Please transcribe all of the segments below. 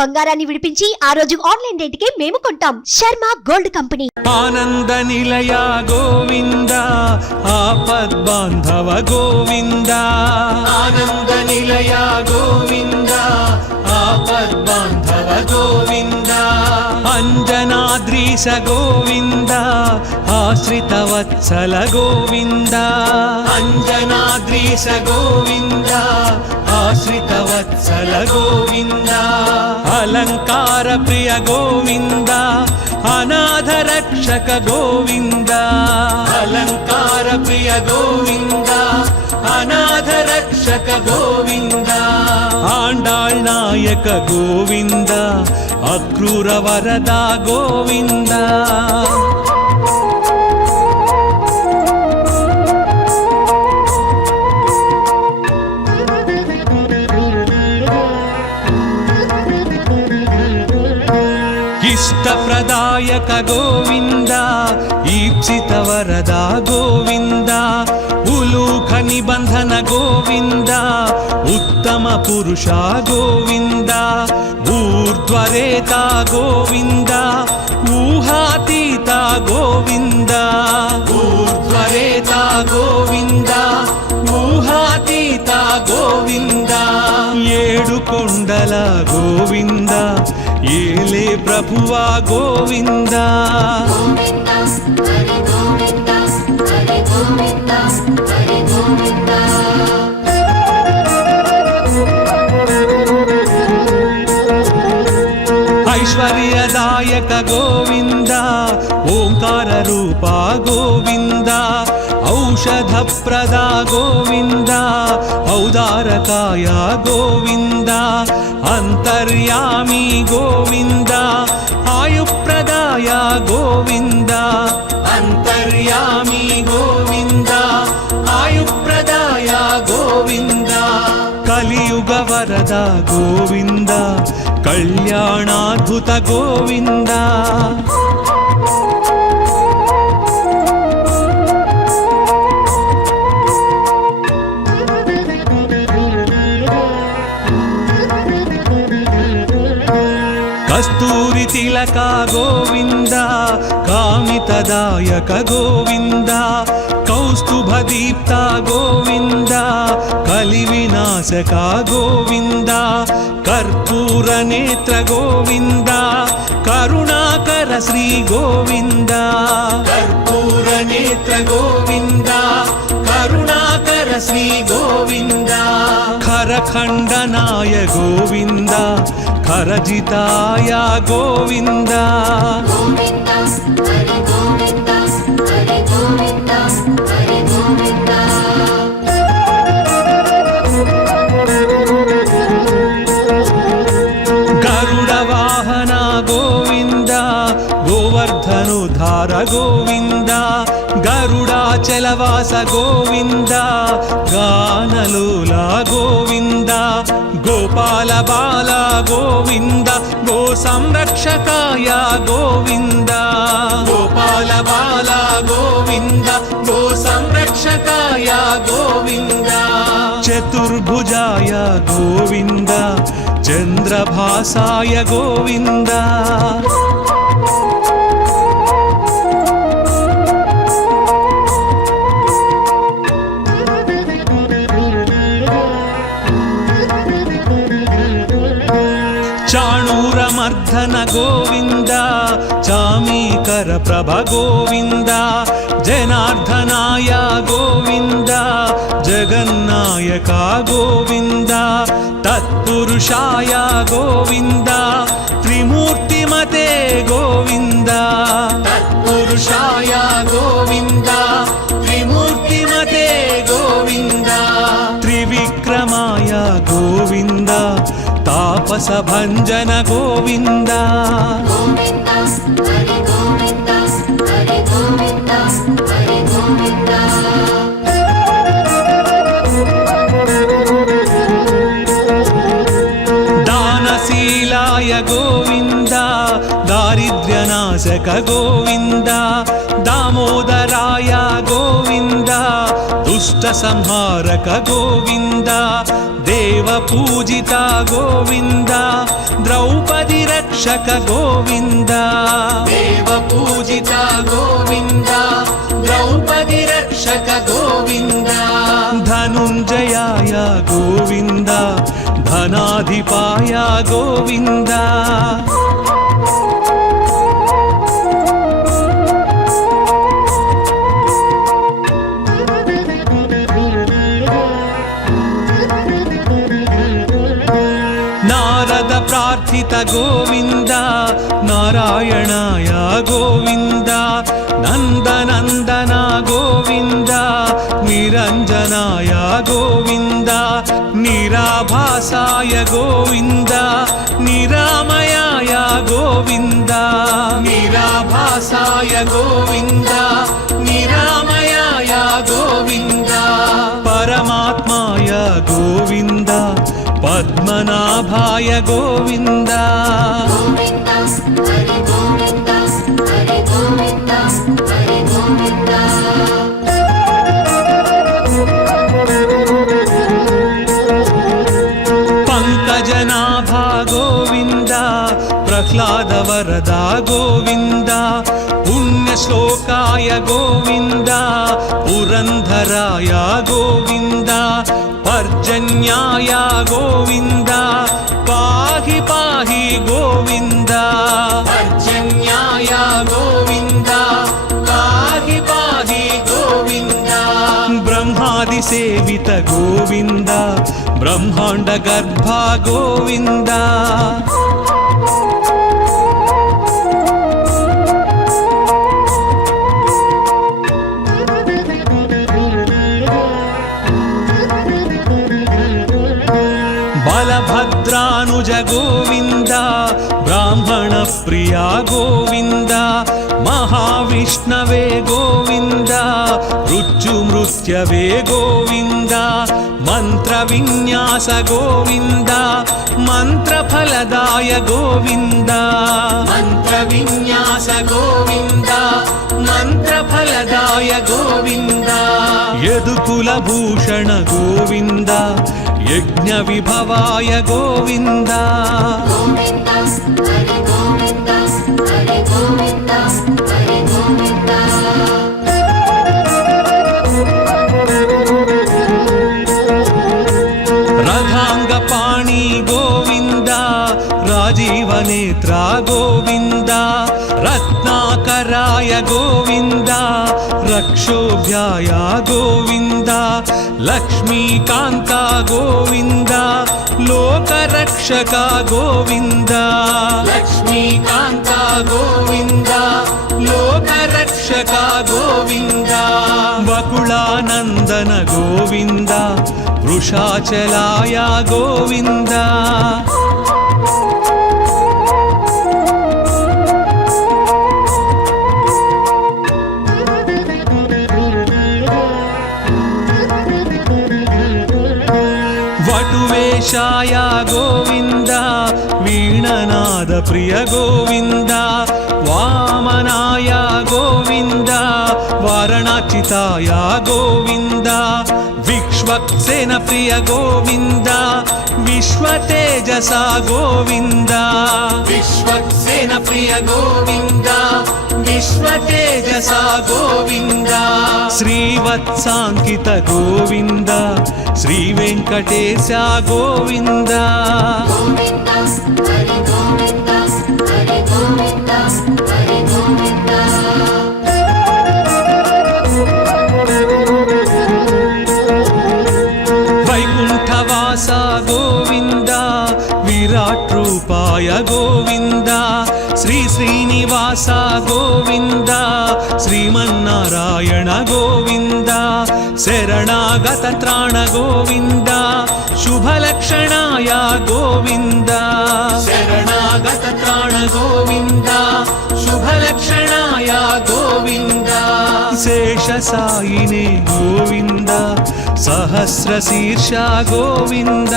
బంగారాన్ని విడిపించి ఆ రోజు ఆన్లైన్ రేటుకే మేము కొంటాం. Sharma gold company. ఆనంద నిలయ గోవింద, ఆపద్ బాంధవ గోవింద. ఆనంద నిలయ గోవింద, ఆపద్ బాంధవ గోవింద. అంజనాద్రీశ గోవింద, ఆశ్రిత వత్సల గోవింద. అంజనాద్రీశ గోవింద, ఆశ్రిత వత్సల గోవింద. అలంకార ప్రియ గోవింద, అనాథ రక్షక గోవింద. అలంకార ప్రియ గోవింద, అనాథ రక్షక గోవింద. ఆండాళ్ నాయక గోవింద, అక్రూర వరద గోవింద. ఇష్టప్రదాయక గోవింద, ఈప్సిత వరద గోవింద. ఉలూఖ నిబంధన గోవింద, ఉత్తమ పురుష గోవింద. ఊర్ధ్వరేత గోవింద, ఊహాతీత గోవింద. ఊర్ధ్వరేత గోవింద, ఊహాతీత గోవింద. ఏడు కొండల గోవింద, ఏలే ప్రభువా గోవింద. ఐశ్వర్యదాయక గోవింద, ఓంకార రూప గోవింద. ఔషధ ప్రద గోవింద, ఔదారకాయ గోవింద. అంతర్యామి గోవింద, ఆయుప్రదాయ గోవింద. అంతర్యామి గోవింద, ఆయుప్రదాయ గోవింద. కలియుగ వరద గోవింద, కళ్యాణాద్భుత గోవింద. కస్తూరి తిలక గోవింద, కామితదాయక గోవింద. కౌస్తుభ దీప్త గోవింద, కలి వినాశక గోవింద. కర్పూర నేత్ర గోవింద, కరుణాకర శ్రీ గోవింద. కర్పూర నేత్ర గోవింద, కరుణాకర శ్రీ గోవింద. ఖరఖండనాయ గోవింద, ఖరజితాయ గోవింద. గరుడ వాహన గోవింద, గోవర్ధనుధార గోవింద. గరుడాచలవాస గోవింద, గానలోల గోవింద. గోపాల బాల గోవింద, గో సంరక్షకాయ గోవింద. గోపాల బాల గోవింద, గో సంరక్షకాయ గోవింద. చతుర్భుజాయ గోవింద, చంద్రభాసాయ గోవింద. చాణూరమర్ధన గోవింద, చామీకర ప్రభ గోవింద. జనార్దనాయ గోవింద, జగన్నాయక గోవింద. తత్పురుషాయ గోవింద, త్రిమూర్తిమతే గోవింద. తత్పురుషాయ గోవింద, త్రిమూర్తిమతే గోవింద. త్రివిక్రమాయ గోవింద, తాపస భంజన గోవింద. దానశీలాయ గోవింద, దారిద్ర్యనాశక గోవింద. దామోదరాయ గోవింద, దుష్ట సంహారక గోవింద. దేవ పూజిత గోవింద, ద్రౌపది రక్షక గోవింద దేవ పూజిత గోవింద ద్రౌపది రక్షక గోవింద ధనుంజయాయ గోవింద ధనాధిపాయ గోవింద నారద ప్రార్థిత గోవింద నారాయణాయ గోవింద నందనందన గోవింద నిరంజనాయ గోవింద నిరాభాసాయ గోవింద నిరామయాయ గోవింద నిరాభాసాయ గోవింద నిరామయాయ గోవింద పరమాత్మాయ గోవింద పద్మనాభాయ గోవింద గోవింద హరి గోవింద హరి గోవింద హరి గోవింద పంకజనాభా గోవింద ప్రహ్లాద వరదా గోవింద పుణ్యశ్లోకాయ గోవింద పురంధరాయ గోవింద పర్జన్యాయ గోవింద పాహి పాహి గోవింద పర్జన్యాయ గోవింద పాహి పాహి గోవింద బ్రహ్మాది సేవిత గోవింద బ్రహ్మాండ గర్భ గోవింద బలభద్రానుజ గోవింద బ్రాహ్మణ ప్రియా గోవింద మహావిష్ణవే గోవింద మృత్యుమృత్యవే గోవింద మంత్ర విన్యాస గోవింద మంత్రఫలదాయ గోవింద మంత్ర విన్యాస గోవింద మంత్రఫలదాయ గోవింద యదుకుల భూషణ గోవింద యజ్ఞ విభవాయ గోవింద గోవింద హరి గోవింద హరి గోవింద హరి గోవింద రథాంగ పాణి గోవింద రాజీవ నేత్ర గోవింద రత్నాకరాయ గోవింద రక్షోభ్యాయ గోవింద లక్ష్మీకాంత గోవింద లోకరక్షక గోవింద లక్ష్మీకాంత గోవింద లోకరక్షక గోవింద వకుళానందన గోవింద వృషాచలాయ గోవింద వటువేషాయ గోవింద వీణనాద ప్రియ గోవింద వామనాయ గోవింద వారణాచితాయ గోవింద విక్ష్వక్సేన ప్రియ గోవింద విశ్వతేజస గోవింద విశ్వక్సేన ప్రియ గోవింద విశ్వతేజస గోవింద శ్రీవత్సాంకిత గోవింద శ్రీ వెంకటేశ గోవింద గోవింద హరి గోవింద హరి గోవింద హరి గోవింద వైకుంఠవాస గోవింద విరాట్ రూపాయ గోవింద శ్రీ శ్రీనివాస గోవింద శ్రీమన్నారాయణ గోవింద శరణాగత త్రాణ గోవింద శుభలక్షణాయ గోవింద శరణాగత త్రాణ గోవింద శుభలక్షణాయ గోవింద శేషసాయినే గోవింద సహస్రశీర్ష గోవింద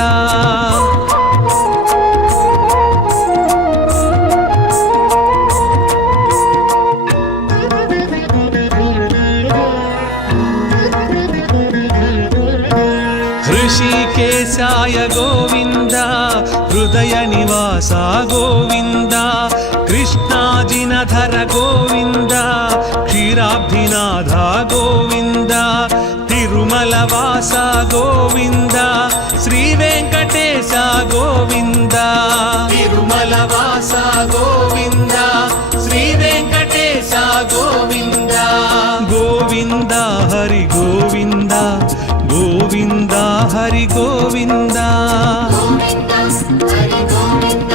హృషికేశాయ గోవింద హృదయ నివాస గోవింద వాస గోవింద శ్రీ వెంకటేశ గోవింద తిరుమల వాస గోవింద శ్రీ వెంకటేశ గోవింద గోవింద హరి గోవింద గోవింద హరి గోవింద గోవింద హరి గోవింద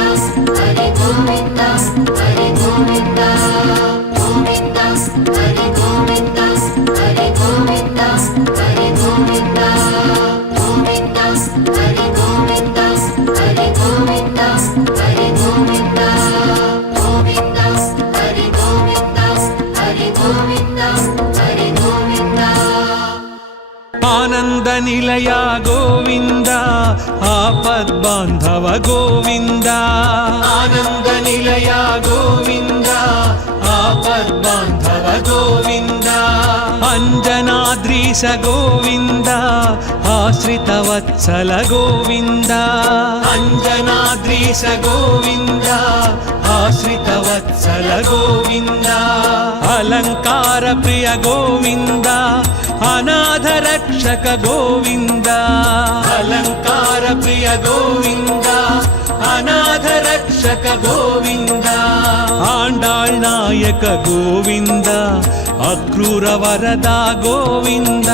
హరి గోవింద హరి గోవింద గోవింద హరి గోవింద హరి గోవింద హరి గోవింద గోవింద హరి గోవింద హరి గోవింద హరి గోవింద గోవింద హరి గోవింద హరి గోవింద హరి గోవింద ఆనంద నిలయ గోవింద ఆపద్బాంధవ గోవింద ఆనంద నిలయ గోవింద ఆపద్బాంధవ గోవింద అంజనాద్రీశ గోవింద ఆశ్రిత వత్సల గోవింద అంజనాద్రీశ గోవింద ఆశ్రిత వత్సల గోవింద అలంకార ప్రియ గోవింద అనాథ రక్షక గోవింద అలంకార ప్రియ గోవింద అనాథ రక్షక గోవింద ఆండాళ్ నాయక గోవింద అక్రూర వరద గోవింద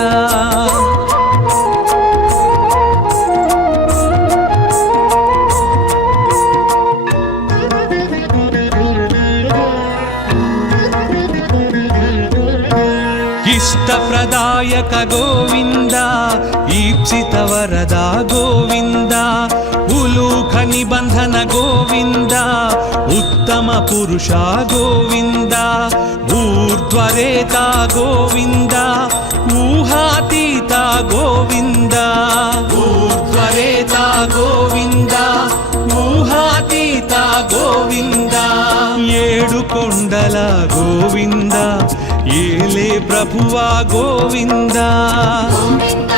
ఇష్టప్రదాయక గోవింద ఈప్సిత వరద గోవింద ఉలూఖ నిబంధన గోవింద ఉత్తమ పురుష గోవింద ఊర్ధ్వరేత గోవింద ఊహాతీత గోవింద ఊర్ధ్వరేత గోవింద ఊహాతీత గోవింద ఏడు కొండల గోవింద ఏలే ప్రభువా గోవింద గోవింద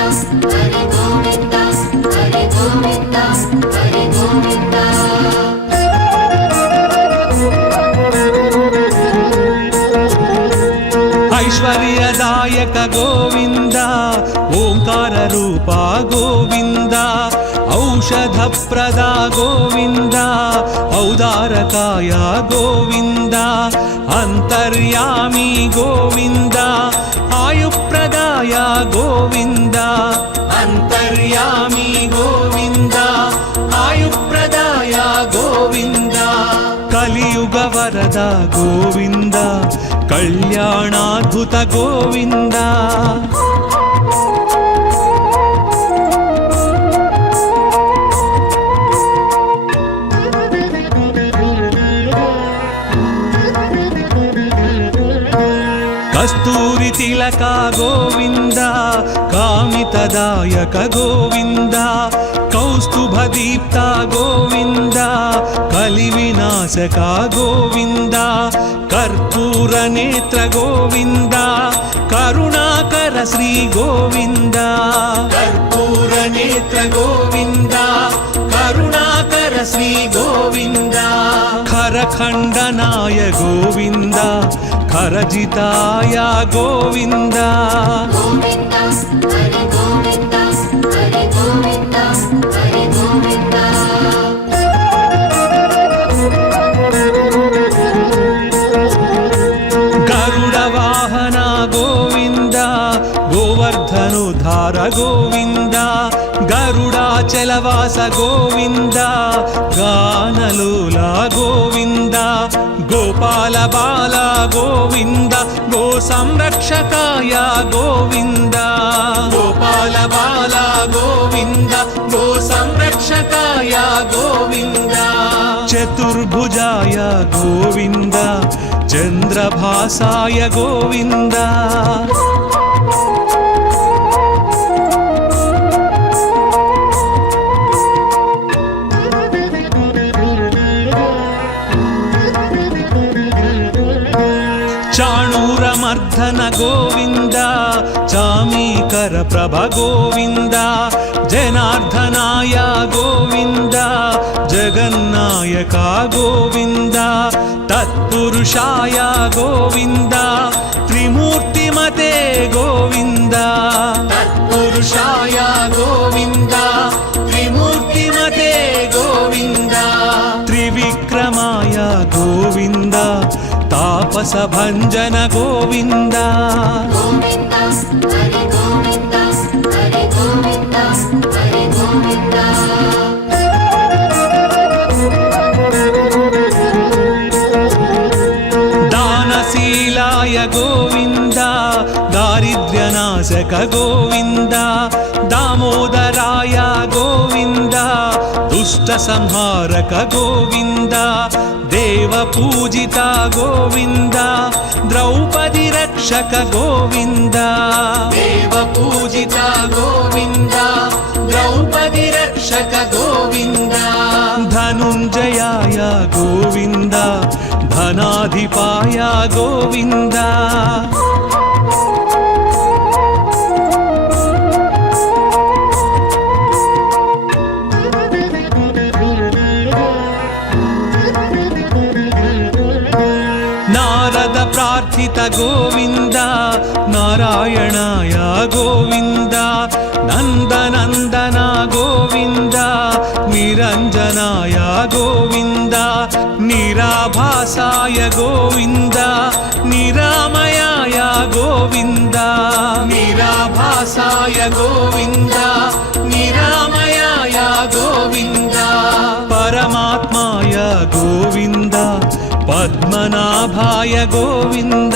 హరి గోవింద హరి గోవింద హరి గోవింద ఐశ్వర్యదాయక గోవింద ఓంకార రూప గోవింద ఔషధ ప్రద గోవింద ఔదారకాయ గోవింద అంతర్యామి గోవింద ఆయుప్రదాయ గోవింద అంతర్యామి గోవింద ఆయుప్రదాయ గోవింద కలియుగ వరద గోవింద కళ్యాణాద్భుత గోవింద కస్తూరి తిలక గోవింద కామితదాయక గోవింద కౌస్తుభ దీప్త గోవింద కలి వినాశక గోవింద కర్పూర నేత్ర గోవింద కరుణాకర శ్రీ గోవింద కర్పూర నేత్ర గోవింద కరుణాకర శ్రీ గోవింద ఖరఖండనాయ గోవింద ఖరజితాయ గోవింద గోవింద హరి గోవింద హరి గోవింద హరి గోవింద గరుడ వాహన గోవింద గోవర్ధనుధార గోవింద గరుడాచలవాస గోవింద గానలోల గోవింద గోపాల బాల గోవింద గో సంరక్షకాయ గోవింద గోపాల బాల గోవింద గో సంరక్షకాయ గోవింద చతుర్భుజాయ గోవింద చంద్రభాసాయ గోవింద చాణూరమర్ధన గోవింద చామీకర ప్రభ గోవింద జనార్దనాయ గోవింద జగన్నాయక గోవింద తత్పురుషాయ గోవింద త్రిమూర్తిమతే గోవింద తత్పురుష గోవింద తాపస భంజన గోవింద గోవింద హరి గోవింద హరి గోవింద హరి గోవింద దానశీలాయ గోవింద దారిద్ర్యనాశక గోవింద దామోదరాయ గోవింద దుష్ట సంహారక గోవింద దేవ పూజిత గోవింద ద్రౌపది రక్షక గోవింద దేవ పూజిత గోవింద ద్రౌపది రక్షక గోవింద ధనుంజయాయ గోవింద ధనాధిపాయ గోవింద నారద ప్రార్థిత గోవింద నారాయణాయ గోవింద నందనందన గోవింద నిరంజనాయ గోవింద నిరాభాసాయ గోవింద నిరామయాయ గోవింద నిరాభాసాయ గోవింద నిరామయాయ గోవింద పరమాత్మాయ గోవింద పద్మనాభాయ గోవింద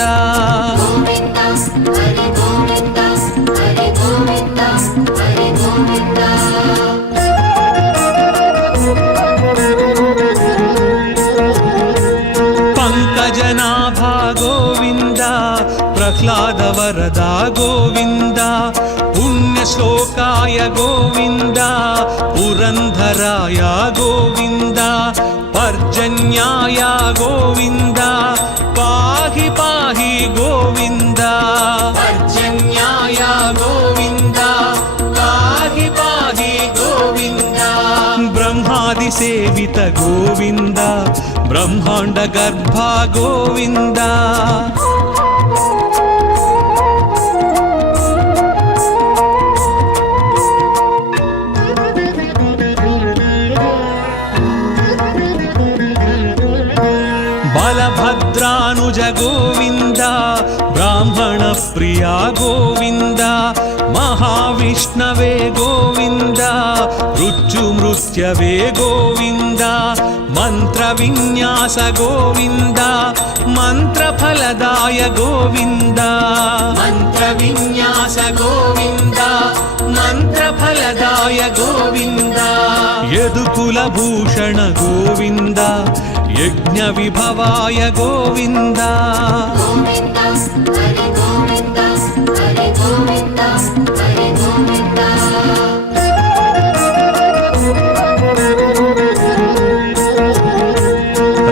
గోవింద హరి గోవింద హరి గోవింద హరి గోవింద పంకజనాభా గోవింద ప్రహ్లాద వరదా గోవింద పుణ్యశ్లోకాయ గోవింద పురంధరాయ గోవింద పర్జన్యాయ గోవింద పాహి పాహి గోవింద పర్జన్యాయ గోవింద పాహి పాహి గోవింద బ్రహ్మాది సేవిత గోవింద బ్రహ్మాండ గర్భ గోవింద బలభద్రానుజ గోవింద బ్రాహ్మణ ప్రియ గోవింద మహావిష్ణవే గోవింద మృత్యుమృత్యవే గోవింద మంత్ర విన్యాస గోవింద మంత్రఫలదాయ గోవింద మంత్ర విన్యాస గోవింద మంత్రఫలదాయ గోవింద యదుకుల భూషణ గోవింద యజ్ఞ విభవాయ గోవింద గోవింద హరి గోవింద హరి గోవింద హరి గోవింద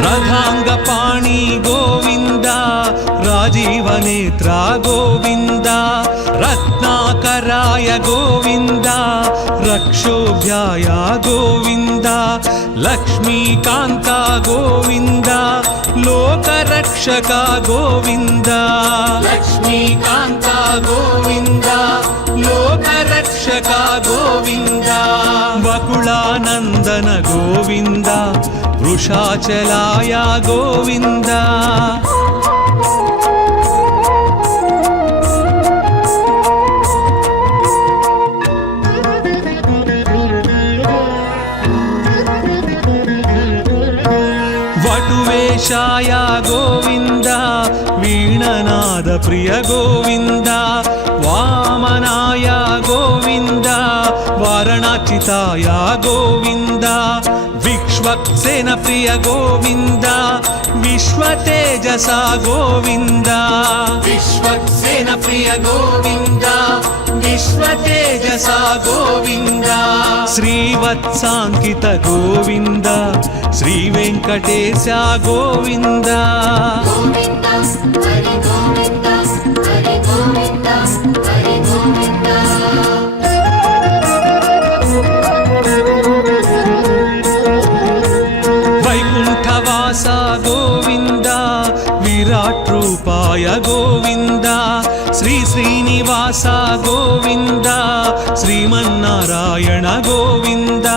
రథాంగ పాణి గోవింద రాజీవ నేత్ర గోవింద రత్నాకరాయ గోవింద రక్షోభ్యాయ గోవింద లక్ష్మీకాంత గోవింద లోకరక్షక గోవింద లక్ష్మీకాంత గోవింద లోకరక్షక గోవింద వకుళానందన గోవింద వృషాచలాయ గోవింద వటువేషాయ గోవింద వీణనాద ప్రియ గోవింద వామనాయ గోవింద వారణాచితాయ గోవింద విక్ష్వక్సేన ప్రియ గోవింద విశ్వతేజస గోవింద విశ్వక్సేన ప్రియ గోవింద విశ్వతేజస గోవింద శ్రీవత్సాంకిత గోవింద శ్రీ వెంకటేశ గోవింద గోవింద హరి గోవింద హరి గోవింద హరి గోవింద వైకుంఠవాస గోవింద విరాట్ రూపాయ గోవింద శ్రీ శ్రీనివాస నివాస గోవింద శ్రీమన్నారాయణ గోవింద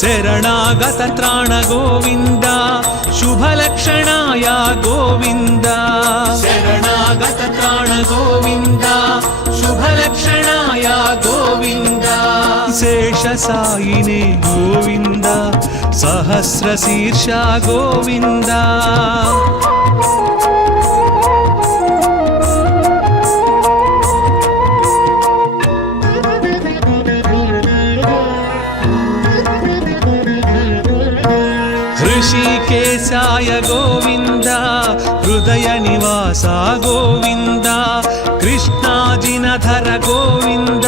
శరణాగత త్రాణ గోవింద శుభలక్షణాయ గోవింద శరణాగత త్రాణ గోవింద శుభలక్షణాయ గోవింద శేషసాయినే గోవింద సహస్రశీర్ష గోవింద ऋषिकेशाय गोविन्द हृदय निवास गोविन्द कृष्णाजिनधर गोविन्द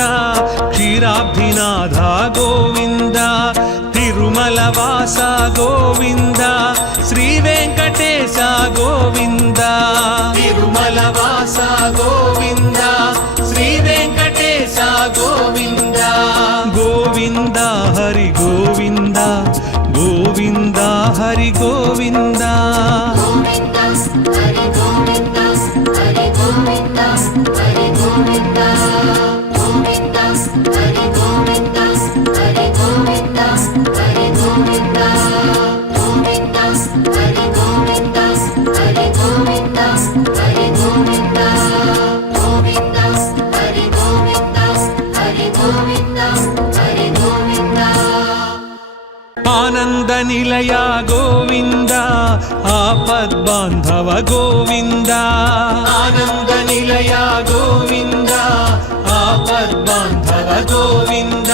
क्षीराब्धिनाथ गोविन्द तिरुमलवास गोविन्द श्रीवेङ्कटेश गोविन्द తిరుమలవాస గోవింద శ్రీ వెంకటేశ గోవింద गोविन्द हरि गोविन्द गोविन्द हरि गोविन्द గోవిందా హరి గోవిందా హరి గోవిందా హరి గోవిందా గోవిందా హరి గోవిందా హరి గోవిందా హరి గోవిందా గోవిందా హరి గోవిందా హరి గోవిందా హరి గోవిందా గోవిందా హరి గోవిందా హరి గోవిందా హరి గోవిందా आनन्द निलय गोविन्द आपद्बान्धव गोविन्द ఆనంద నిలయ గోవింద ఆపద్బాంధవ గోవింద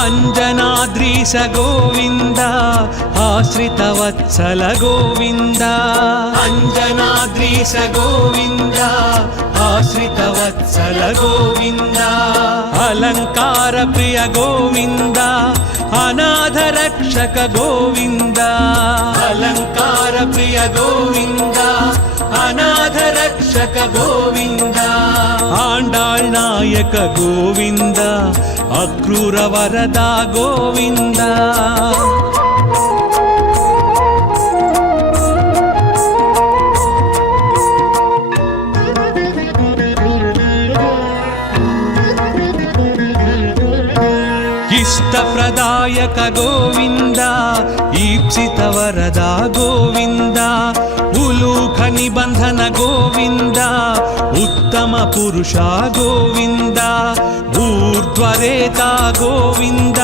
अञ्जनाद्रीश गोविन्द आश्रितवत्सल गोविन्द అంజనాద్రీశ గోవింద ఆశ్రితవత్సల గోవింద अलङ्कार प्रिय गोविन्द अनाथ रक्षक गोविन्द అలంకార ప్రియ గోవింద అనాథ రక్షక గోవింద आण्डाळ् नायक गोविन्द अक्रूर वरदा गोविन्द इष्टप्रदायक गोविन्द ईप्सित वरदा गोविन्द उलूख निबन्धन गोविन्द उत्तम पुरुष गोविन्द ऊर्ध्वरेता गोविन्द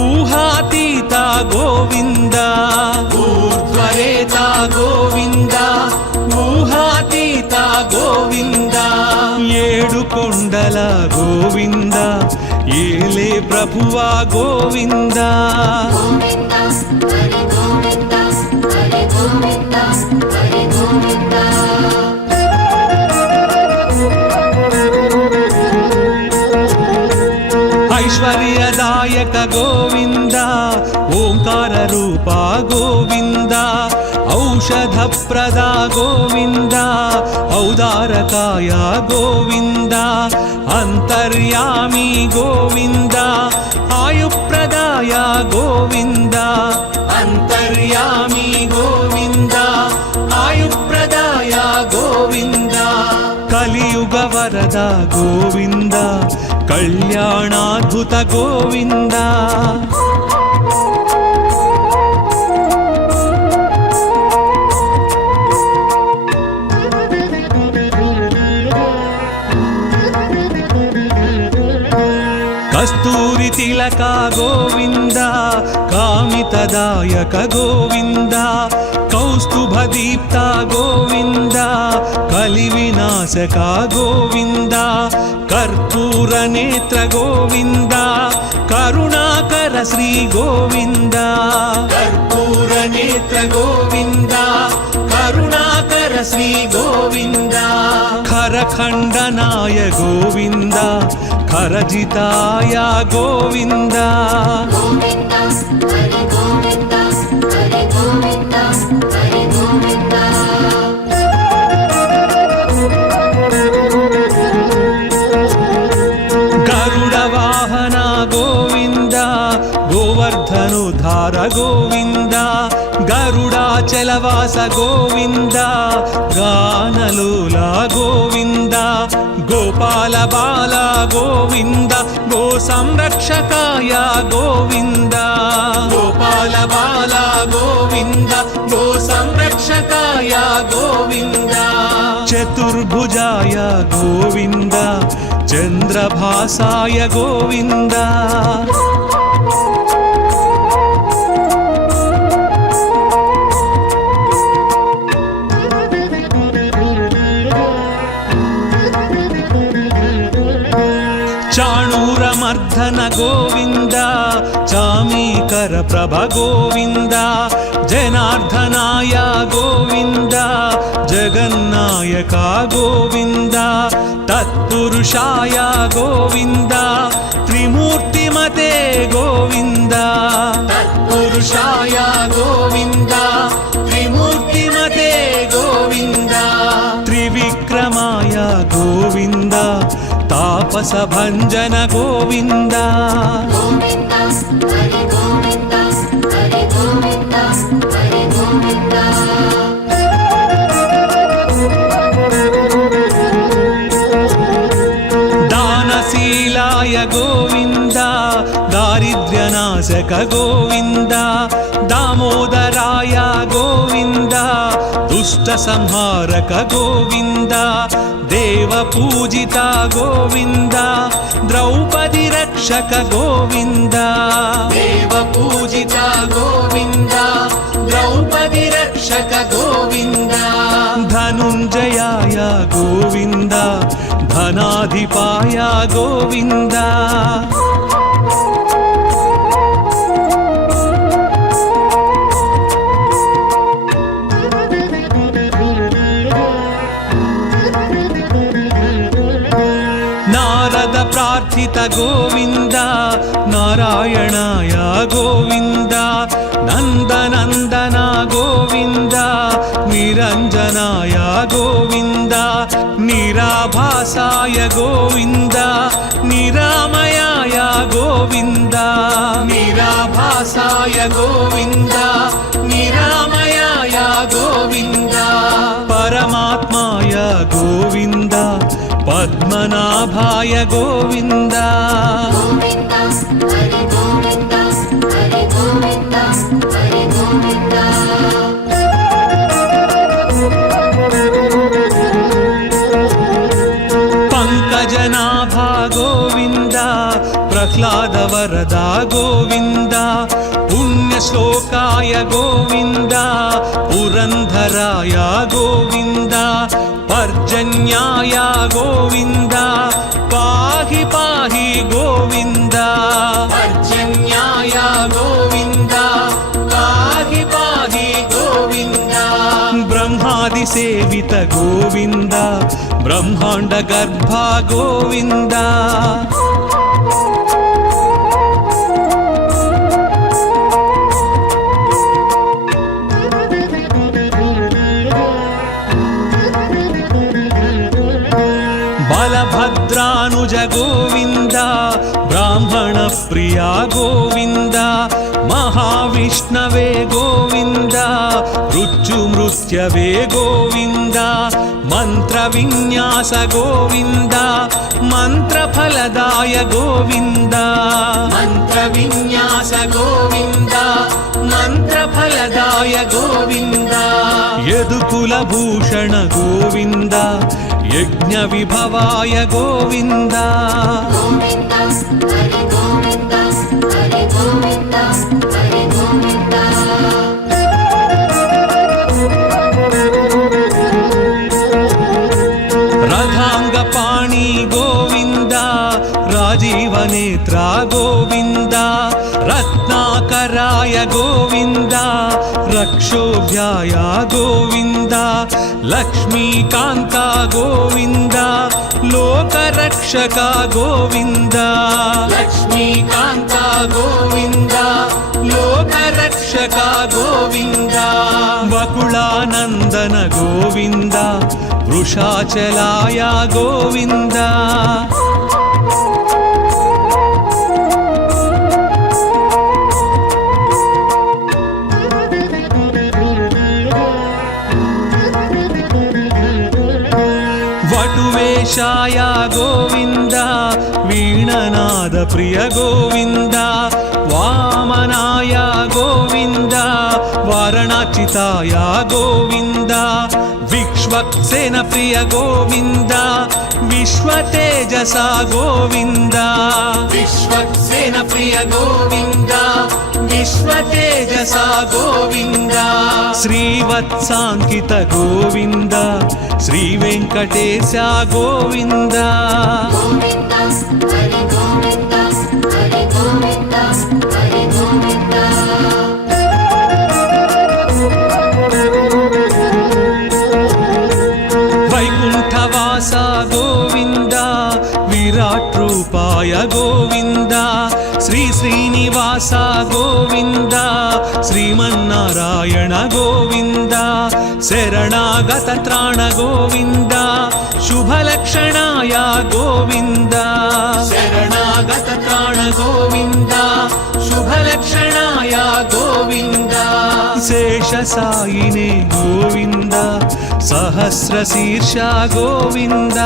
ऊहातीत गोविन्द ఊర్ధ్వరేత గోవింద ఊహాతీత గోవింద ఏడు కొండల గోవింద ఏలే ప్రభువా గోవింద గోవిందా హరి గోవిందా హరి గోవిందా హరి గోవిందా ऐश्वर्यदायक गोविन्द ओंकार रूपा गोविन्द औषधप्रदा गोविन्द औदारकाय गोविन्द अन्तर्यामी गोविन्द आयुप्रदाय गोविन्द అంతర్యామి గోవింద ఆయుప్రదాయ గోవింద కలియుగ వరద గోవింద కళ్యాణాద్భుత గోవింద కస్తూరి తిలక గోవింద కామితదాయక గోవింద కౌస్తుభ దీప్త గోవింద కలి వినాశక గోవింద కర్పూర నేత్ర గోవింద కరుణాకర శ్రీ గోవింద కర్పూర నేత్ర గోవింద కరుణాకర శ్రీ గోవింద ఖరఖండనాయ గోవింద ఖరజితాయ గోవింద గోవిందా హరి గోవిందా హరి గోవిందా హరి గోవిందా గరుడ వాహన గోవింద గోవర్ధనుధార గోవింద గరుడాచలవాస గోవింద గానలోల గోవింద గోపాల బాల గోవింద గో సంరక్షకాయ గోవింద గోపాల బాల గోవింద గో సంరక్షకాయ గోవింద చతుర్భుజాయ గోవింద చంద్రభాసాయ గోవింద చాణూరమర్ధన గోవింద చామీకర ప్రభ గోవింద జనార్దనాయ గోవింద జగన్నాయక గోవింద తత్పురుషాయ గోవింద త్రిమూర్తిమతే గోవింద తత్పురుషాయ గోవింద త్రిమూర్తిమతే గోవింద త్రివిక్రమాయ గోవింద తాపస భంజన గోవింద గోవింద హరి గోవింద హరి గోవింద హరి గోవింద దానశీలాయ గోవింద దారిద్ర్యనాశక గోవింద దామోదరాయ గోవింద దుష్ట సంహారక గోవింద దేవ పూజిత గోవింద ద్రౌపది రక్షక గోవింద దేవ పూజిత గోవింద ద్రౌపది రక్షక గోవింద ధనుంజయాయ గోవింద ధనాధిపాయ గోవింద నారద ప్రార్థిత గోవింద నారాయణాయ గోవింద నందనందన గోవింద నిరంజనాయ గోవింద నిరాభాసాయ గోవింద నిరామయాయ గోవింద నిరాభాసాయ గోవింద నిరామయాయ గోవింద పరమాత్మాయ గోవింద పద్మనాభాయ గోవింద గోవింద హరి గోవింద హరి గోవింద హరి గోవింద పంకజనాభా గోవింద ప్రహ్లాద వరదా గోవింద పుణ్యశ్లోకాయ గోవింద పురంధరాయ గోవింద పర్జన్యాయ గోవింద పాహి పాహి గోవింద పర్జన్యాయ గోవింద పాహి పాహి గోవింద బ్రహ్మాది సేవిత గోవింద బ్రహ్మాండ గర్భ గోవింద బలభద్రానుజ గోవింద బ్రాహ్మణ ప్రియా గోవింద మహావిష్ణవే గోవింద మృత్యుమృత్యవే గోవింద మంత్ర విన్యాస గోవింద మంత్రఫలదాయ గోవింద మంత్ర విన్యాస గోవింద మంత్రఫలదాయ గోవింద యదుకుల భూషణ గోవింద యజ్ఞ విభవాయ గోవింద గోవింద హరి గోవింద హరి గోవింద హరి గోవింద రథాంగ పాణి గోవింద రాజీవనేత్ర గోవింద రత్నాకరాయ గోవింద రక్షోభ్యాయ గోవింద లక్ష్మీకాంత గోవింద లోకరక్షక గోవింద లక్ష్మీకాంత గోవింద లోకరక్షక గోవింద వకుళానందన గోవింద వృషాచలాయ గోవింద వటువేష वीरशैलेशाय गोविन्द वीणनादप्रिय गोविन्द वामनाय गोविन्द वारणाचिताय गोविन्द विश्वक्सेनप्रिय गोविन्द विश्वतेजसा गोविन्द विश्वक्सेन प्रिय गोविन्द विश्वतेजसा गोविन्द श्रीवत्साङ्कित गोविन्द श्रीवेङ्कटेश गोविन्द गोविन्द हरि गोविन्द हरि गोविन्द हरि गोविन्द वैकुण्ठवास गोविन्द विराट्रूपाय गोविन्द श्री श्रीनिवास गोविन्द श्रीमन्नारायण गोविन्द शरणागत त्राण गोविन्द शुभलक्षणाय गोविन्द शरणागत त्राण गोविन्द शुभलक्षणाय गोविन्द शेषसायिने गोविन्द सहस्रशीर्ष गोविन्द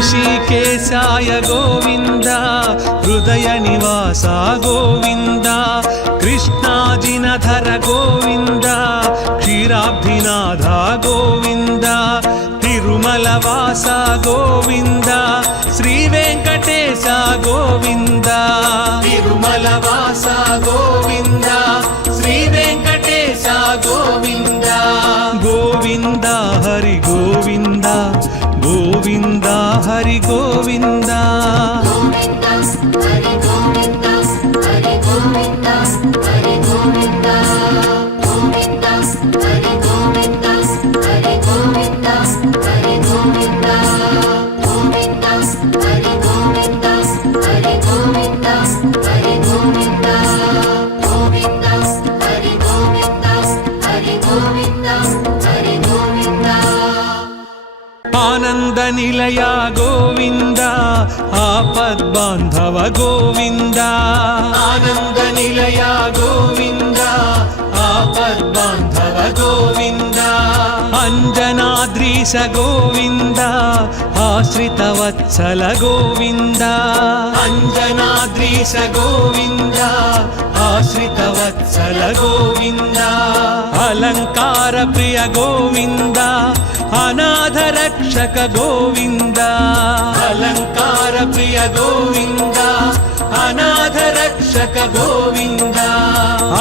ऋषिकेशाय गोविन्द हृदयनिवास गोविन्द कृष्णाजिनधर गोविन्द क्षीराब्धिनाथ गोविन्द तिरुमलवास गोविन्द श्रीवेङ्कटेश गोविन्द तिरुमलवास गोविन्द श्रीवेङ्कटेश गोविन्द गोविन्द हरि गोविन्द गोविन्द हरि गोविन्द गोविन्द हरि गोविन्द हरि गोविन्द हरि गोविन्द गोविन्द हरि गोविन्द हरि गोविन्द हरि गोविन्द गोविन्द हरि गोविन्द हरि गोविन्द हरि गोविन्द गोविन्द हरि गोविन्द हरि गोविन्द हरि गोविन्द आनन्द निलय गोविन्द आपद्बान्धव गोविन्द आनन्द निलय गोविन्द आपद्बान्धव गोविन्द अञ्जनाद्रीश गोविन्द आश्रितवत्सल गोविन्द अञ्जनाद्रीश गोविन्द आश्रितवत्सल गोविन्द अलङ्कार प्रिय गोविन्द अनाथ रक्षक गोविन्द अलङ्कार प्रिय गोविन्द अनाथ रक्षक गोविन्द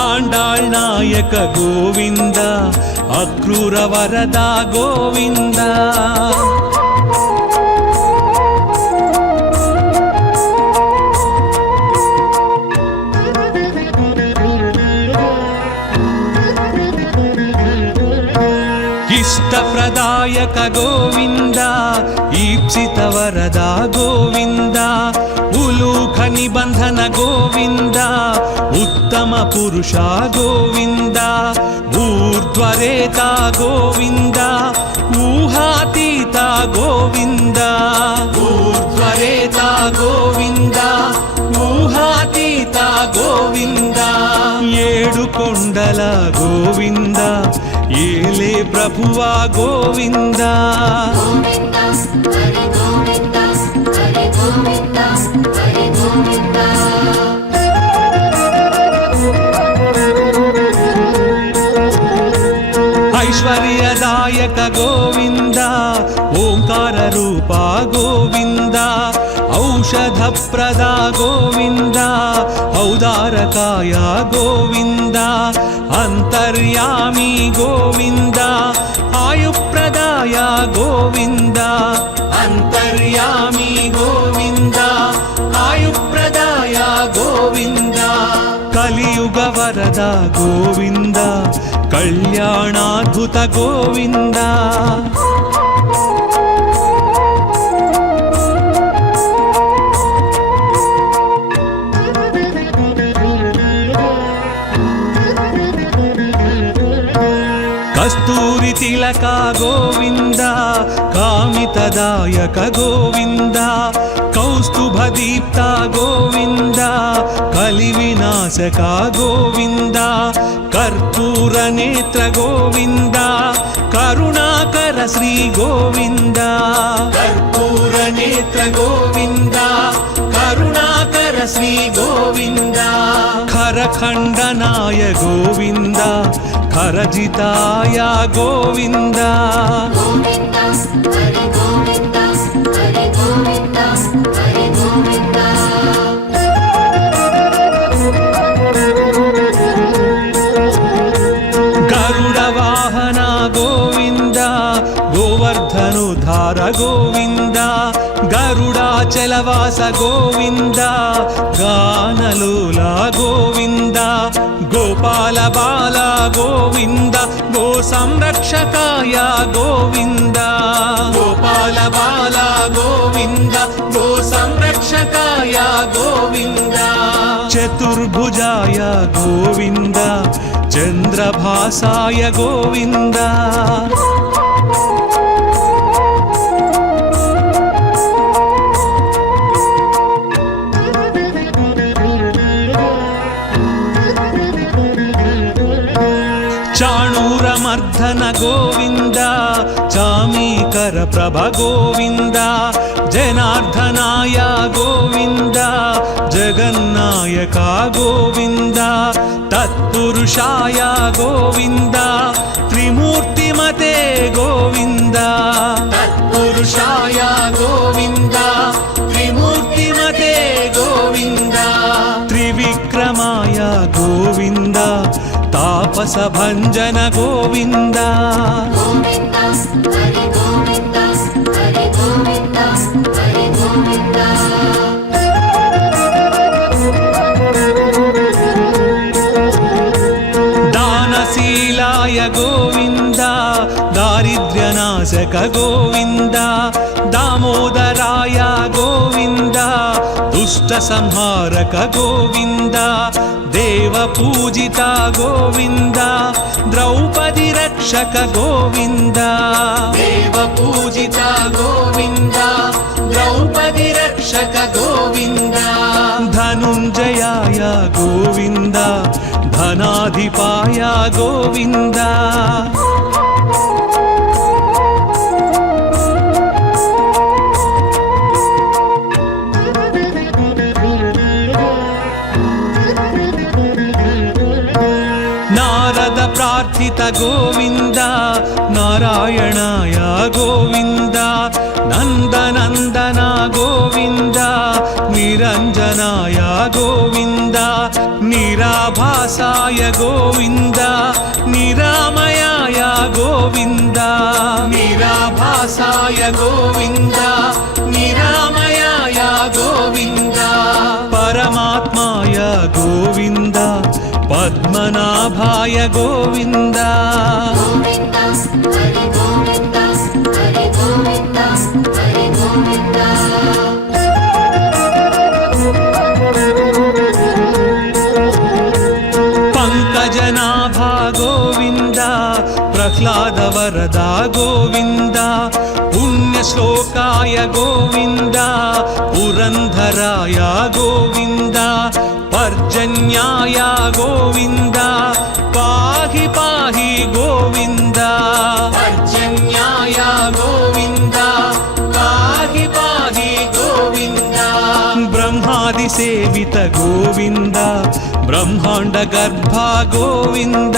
आण्डाळ् नायक गोविन्द अक्रूर वरदा गोविन्द इष्टप्रदायक गोविन्द ईप्सित वरदा गोविन्द उलूख निबन्धन गोविन्द उत्तम पुरुष गोविन्द ऊर्ध्वरेता गोविन्द ऊहातीत गोविन्द ऊर्ध्वरेता गोविन्द ऊहातीत गोविन्द ఏడు కొండల గోవింద ఏలే ప్రభువా గోవింద गोविन्द हरि गोविन्द हरि गोविन्द हरि गोविन्द ऐश्वर्यदायक गोविंद ओंकार रूपा गोविंद औषध प्रदा गोविंद औदारकाय गोविंद अंतर्यामी गोविंद आयुप्रदाय गोविंद अंतर्यामी गोविन्द आयुप्रदाय गोविन्द कलियुग वरद गोविंद कल्याणाद्भुत गोविंद कस्तूरी तिलक गोविंद कामितदायक गोविंद कौ కౌస్తుభదీప్త గోవింద కలివినాశక గోవింద కర్పూర నేత్ర గోవింద కరుణాకర శ్రీ గోవింద కర్పూర నేత్ర గోవింద కరుణాకర శ్రీ గోవింద ఖరఖండనాయ గోవింద ఖరజితాయ గోవింద గోవింద హరి గోవింద హరి గోవింద హరి గోవింద గరుడ వాహన గోవింద గోవర్ధనుధార గోవింద గరుడాచలవాస గోవింద గానలోల గోవింద గోపాల బాల గోవింద గో సంరక్షకాయ గోవింద గోపాల బాల గోవింద గో సంరక్షకాయ గోవింద చతుర్భుజాయ గోవింద చంద్రభాసాయ గోవింద చాణూరమర్ధన గోవింద చామీకర ప్రభ గోవింద జనార్దనాయ గోవింద జగన్నాయక గోవింద తత్పురుషాయ గోవింద త్రిమూర్తిమతే గోవింద తత్పురుషాయ గోవింద త్రిమూర్తిమతే గోవింద త్రివిక్రమాయ గోవింద తాపస భంజన గోవింద గోవింద హరి గోవింద హరి గోవింద హరి గోవింద దానశీలాయ గోవింద దారిద్ర్యనాశక గోవింద దామోదరాయ గోవింద దుష్ట సంహారక గోవింద దేవ పూజిత గోవింద ద్రౌపది రక్షక గోవింద దేవ పూజిత గోవింద ద్రౌపది రక్షక గోవింద ధనుంజయాయ గోవింద ధనాధిపాయ గోవింద నారద ప్రార్థిత గోవింద నారాయణాయ గోవింద నందనందన గోవింద నిరంజనాయ గోవింద నిరాభాసాయ గోవింద నిరామయాయ గోవింద నిరాభాసాయ గోవింద నిరామయాయ గోవింద పరమాత్మాయ గోవింద పద్మనాభాయ గోవింద గోవింద హరి గోవింద హరి గోవింద హరి గోవింద పంకజనాభా గోవింద ప్రహ్లాద వరద గోవింద పుణ్యశ్లోకాయ గోవింద పురంధరాయ గోవింద పర్జన్యాయ గోవింద పాహి పాహి గోవింద పర్జన్యాయ గోవింద పాహి పాహి గోవింద బ్రహ్మాది సేవిత గోవింద బ్రహ్మాండ గర్భ గోవింద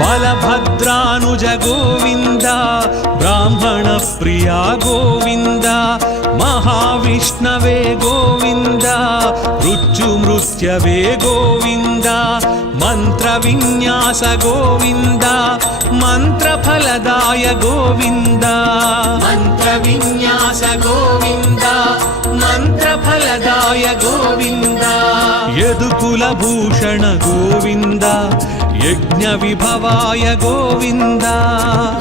బలభద్రానుజ గోవింద బ్రాహ్మణ ప్రియా గోవింద మహావిష్ణవే గోవింద మృత్యుమృత్యవే గోవింద మంత్ర విన్యాస గోవింద మంత్రఫలదాయ గోవింద మంత్ర విన్యాస గోవింద మంత్రఫలదాయ గోవింద యదుకుల భూషణ గోవింద యజ్ఞ విభవాయ గోవింద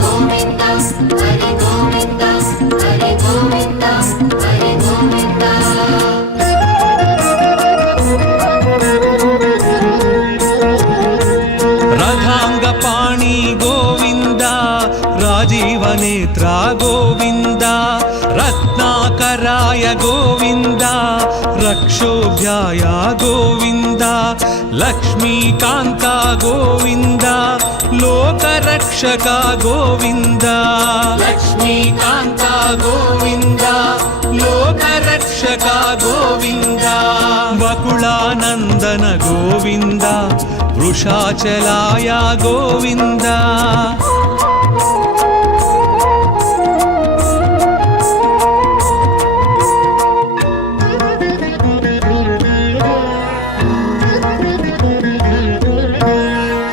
గోవింద హరి గోవింద హరి గోవింద హరి గోవింద गोविन्द रक्षोभ्याय गोविन्द लक्ष्मीकान्ता गोविन्द लोकरक्षक गोविन्द लक्ष्मीकान्ता गोविन्द लोकरक्षक गोविन्द वकुलानन्दन गोविन्द वृषाचलाय गोविन्द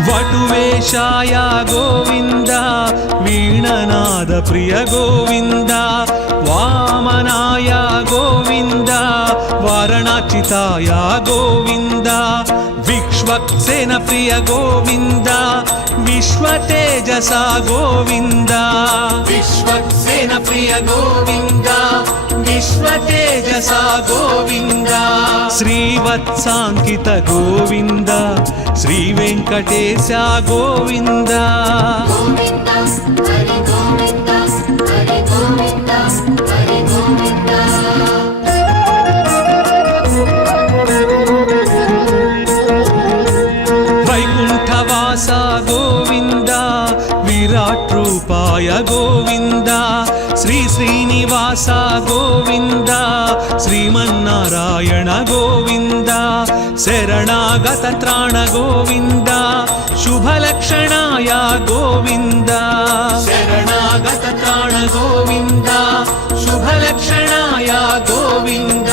वटुवेशाय गोविन्द वीणनाद प्रिय गोविन्द वामनाय गोविन्द वारणाचिताय गोविन्द विक्ष्वक्सेन प्रिय गोविन्द विश्वतेजसा गोविन्द विश्वक्सेन प्रिय गोविन्द विश्वतेजसा गोविन्द श्रीवत्साङ्कित गोविन्द श्रीवेङ्कटेश गोविन्द गोविन्द हरि गोविन्द हरि गोविन्द हरि गोविन्द वैकुण्ठवास गोविन्द विराट् रूपाय गोविन्द श्री श्रीनिवास गोविन्द श्रीमन्नारायण गोविन्द शरणागत त्राण गोविन्द शुभलक्षणाय गोविन्द शरणागत त्राण गोविन्द शुभलक्षणाय गोविन्द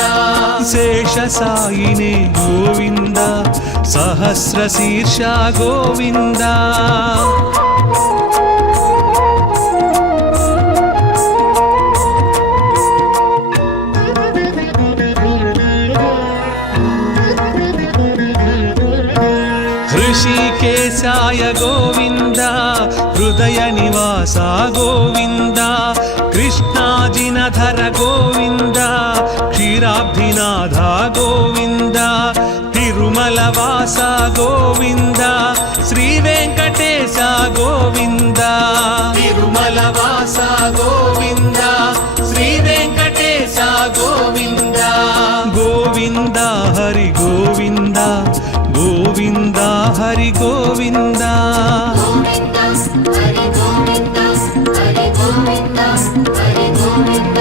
शेषसायिने गोविन्द सहस्रशीर्ष गोविन्द ऋषिकेशाय गोविन्द हृदयनिवास गोविन्द कृष्णाजिनधर गोविन्द क्षीराब्धिनाथ गोविन्द तिरुमलवास गोविन्द श्रीवेङ्कटेश गोविन्द तिरुमलवास गोविन्द श्रीवेङ्कटेश गोविन्द गोविन्द हरि गोविन्द गोविन्द हरि गोविन्द गोविन्द हरि गोविन्द हरि गोविन्द हरि गोविन्द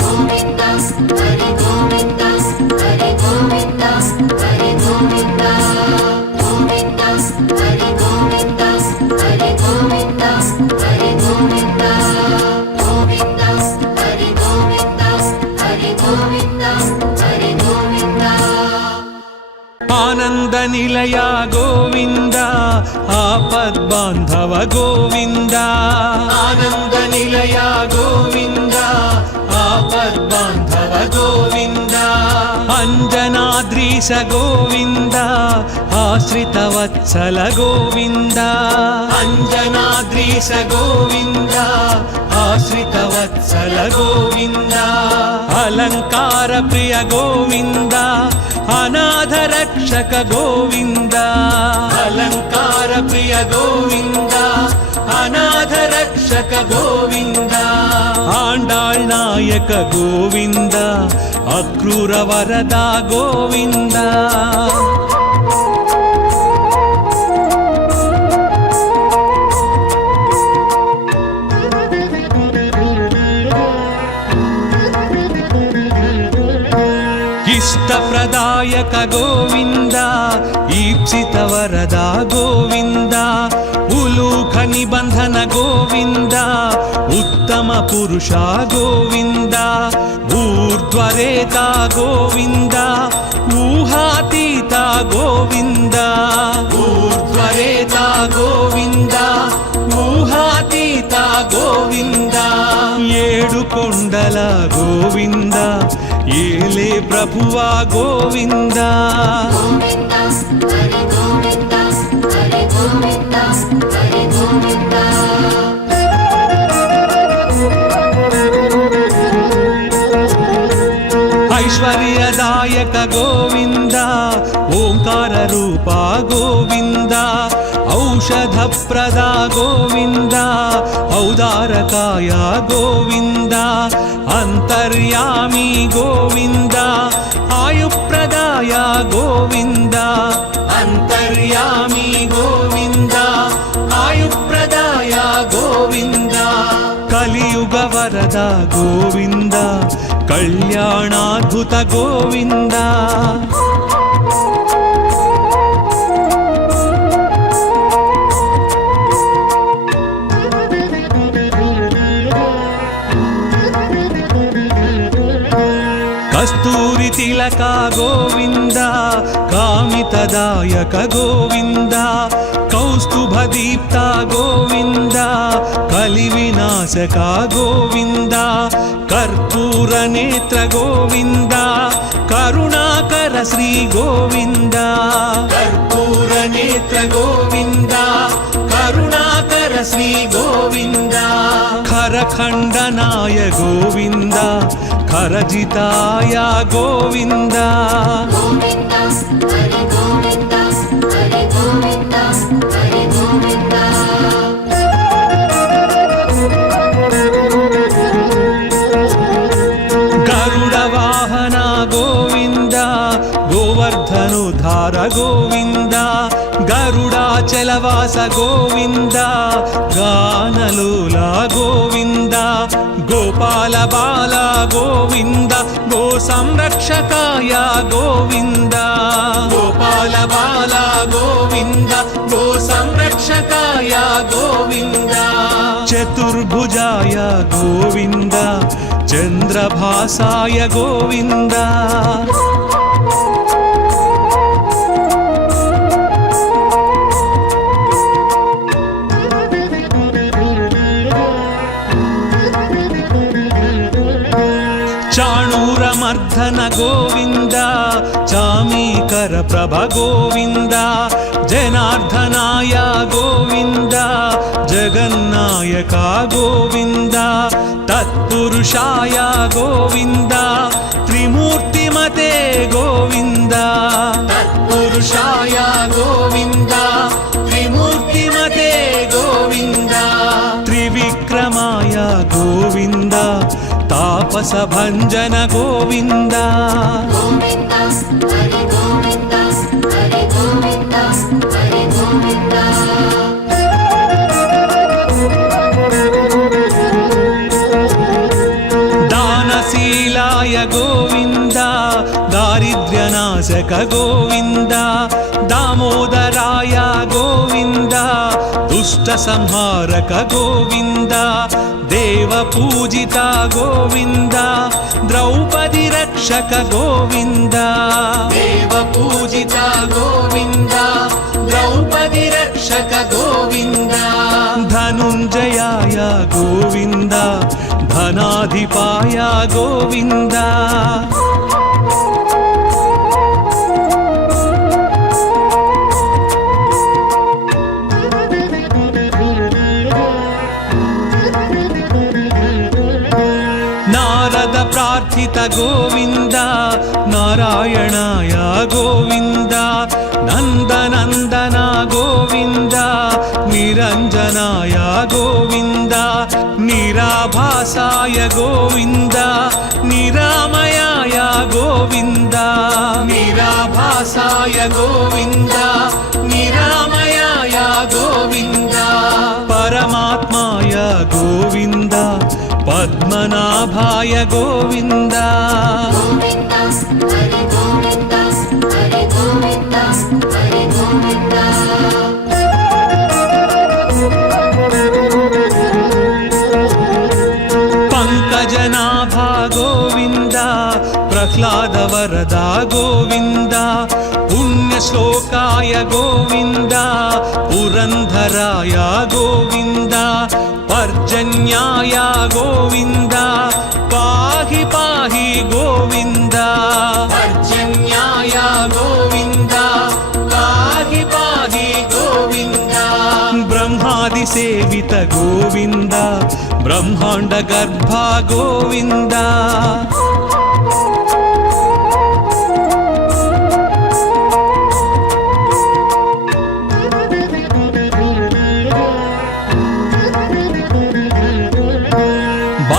गोविन्द हरि गोविन्द हरि गोविन्द हरि गोविन्द गोविन्द हरि गोविन्द हरि गोविन्द हरि गोविन्द गोविन्द हरि गोविन्द हरि गोविन्द हरि गोविन्द आनंद निलय गोविंद आपद्बांधव गोविंद आनन्द निलय गोविन्द आपद्बान्धव गोविन्द अंजनाद्रीश गोविंद आश्रितवत्सल गोविंद अञ्जनाद्रीश गोविन्द आश्रितवत्सल गोविन्द अलंकार प्रिय गोविंद अनाथ रक्षक गोविंद अलङ्कार प्रिय गोविन्द अनाथ रक्षक गोविन्द आंडाळ್ नायक गोविंद अक्रूर वरदा गोविंद इष्टप्रदायक गोविंद ईप्सित वरदा गोविंद उलूख निबंधन गोविंद उत्तम पुरुष गोविंद ऊर्ध्वरेता गोविंद ऊहातीत गोविंद ऊर्ध्वरेता गोविन्द ऊहातीत गोविन्द ఏడు కొండల గోవింద ఏలే ప్రభువా గోవింద गोविन्द हरि गोविन्द हरि गोविन्द हरि गोविन्द ऐश्वर्यदायक गोविंद ओंकार रूपा गोविंद औषध प्रदा गोविंद औदारकाय गोविंद అంతర్యామి గోవింద ఆయుప్రదాయ గోవింద అంతర్యామి గోవింద ఆయుప్రదాయ గోవింద కలియుగ వరద గోవింద కళ్యాణాద్భుత గోవింద కస్తూరి తిలక గోవింద కామితదాయక గోవింద కౌస్తుభ దీప్త గోవింద కలి వినాశక గోవింద కర్పూర నేత్ర గోవింద కరుణాకర శ్రీ గోవింద కర్పూర నేత్ర గోవింద కరుణాకర శ్రీ గోవింద ఖరఖండనాయ గోవింద ఖరజితాయ గోవింద గోవింద హరి గోవింద హరి గోవింద హరి గోవింద గరుడ వాహన గోవింద గోవర్ధనుధార గోవింద గరుడాచలవాస గోవింద గానలోల గోవింద గోపాల బాల గోవింద గో సంరక్షకాయ గోవింద గోపాల బాల గోవింద గో సంరక్షకాయ గోవింద చతుర్భుజాయ గోవింద చంద్రభాసాయ గోవింద చాణూరమర్ధన గోవింద చామీకర ప్రభ గోవింద జనార్దనాయ గోవింద జగన్నాయక గోవింద తత్పురుషాయ గోవింద త్రిమూర్తిమతే గోవింద తత్పురుషాయ గోవింద త్రిమూర్తిమతే గోవింద త్రివిక్రమాయ గోవింద తాపస భంజన గోవింద గోవింద హరి గోవింద హరి గోవింద హరి గోవింద దానశీలాయ గోవింద దారిద్ర్యనాశక గోవింద దామోదరాయ గోవింద దుష్ట సంహారక గోవింద దేవ పూజిత గోవింద ద్రౌపది రక్షక గోవింద దేవ పూజిత గోవింద ద్రౌపది రక్షక గోవింద ధనుంజయాయ గోవింద ధనాధిపాయ గోవింద నారద ప్రార్థిత గోవింద నారాయణాయ గోవింద నందనందన గోవింద నిరంజనాయ గోవింద నిరాభాసాయ గోవింద నిరామయాయ గోవింద నిరాభాసాయ గోవింద నిరామయాయ గోవింద పరమాత్మాయ గోవింద పద్మనాభాయ గోవింద గోవింద హరి గోవింద హరి గోవింద హరి గోవింద పంకజనాభా గోవింద ప్రహ్లాద వరద గోవింద పుణ్యశ్లోకాయ గోవింద పురంధరాయ గోవింద పర్జన్యాయ గోవింద పాహి పాహి గోవింద పర్జన్యాయ గోవింద పాహి పాహి గోవింద బ్రహ్మాది సేవిత గోవింద బ్రహ్మాండ గర్భ గోవింద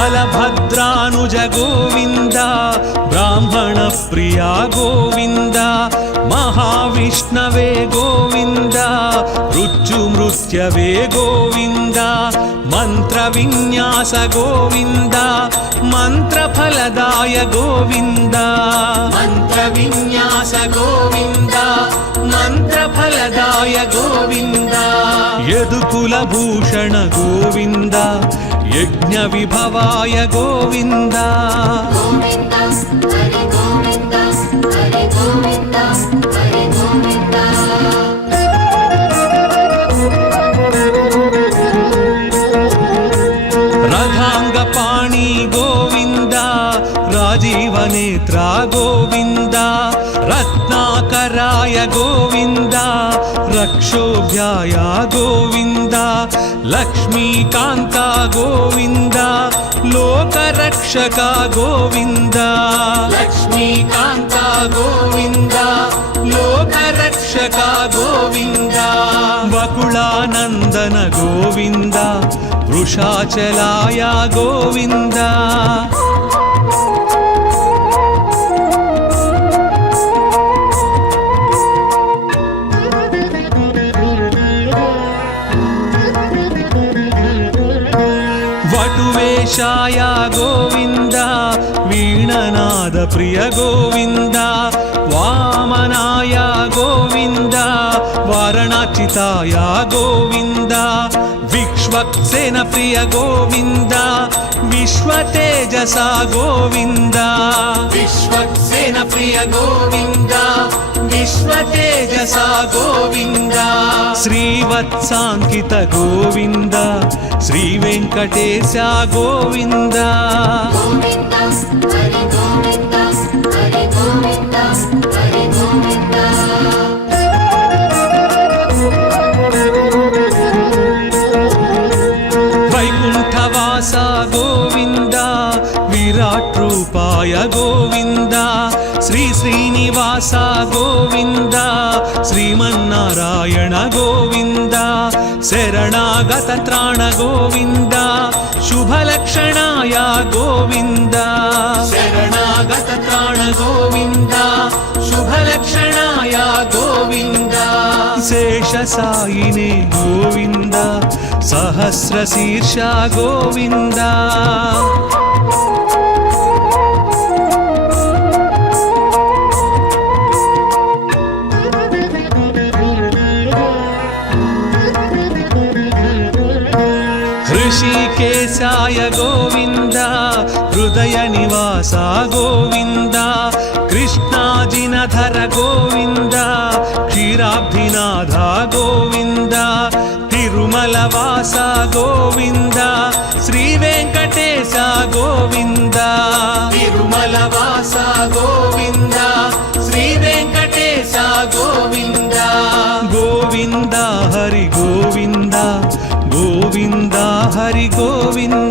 బలభద్రానుజ गोविन्द ब्राह्मण प्रिया गोविन्द महाविष्णवे गोविन्द मृत्युमृत्यवे गोविन्द मन्त्रविन्यास गोविन्द मन्त्रफलदाय गोविन्द मन्त्रविन्यास गोविन्द मन्त्रफलदाय गोविन्द यदुकुलभूषण गोविन्द यज्ञविभवाय गोविन्द गोविन्द हरि गोविन्द हरि गोविन्द हरि गोविन्द रथाङ्गपाणि गोविन्द राजीवनेत्रा गोविन्द रत्नाकराय गोविन्द रक्षोभ्याय गोविन्द लक्ष्मीकान्ता गोविन्द लोकरक्षका गोविन्द लक्ष्मीकान्ता गोविन्द लोकरक्षका गोविन्द वकुलानन्दन गोविन्द वृषाचलाय गोविन्द वटुवेशाय गोविन्द वीणनाद प्रिय गोविन्द वामनाय गोविन्द वारणाचिताय गोविन्द विक्ष्वक्सेन प्रिय गोविन्द विश्वतेजसा गोविन्द विश्वक्सेन प्रिय गोविन्द विश्वतेजसा गोविन्द श्रीवत्साङ्कित गोविन्द श्रीवेङ्कटेश गोविन्द गोविन्द हरि गोविन्द हरि गोविन्द हरि गोविन्द वैकुण्ठवास गोविन्द विराट् रूपाय गोविन्द श्री श्रीनिवास गोविन्द श्रीमन्नारायण गोविन्द शरणागत त्राण गोविन्द शुभलक्षणाय गोविन्द शरणागत त्राण गोविन्द शुभलक्षणाय गोविन्द शेषसायिने गोविन्द सहस्रशीर्ष गोविन्द ऋषिकेशाय गोविन्द हृदयनिवासा गोविन्द कृष्णाजिनधर गोविन्द क्षीराब्धिनाथ गोविन्द तिरुमलवास गोविन्द श्रीवेङ्कटेश गोविन्द तिरुमलवास गोविन्द श्रीवेङ्कटेश गोविन्द गोविन्द हरि गोविन्द गोविन्द हरि गोविन्द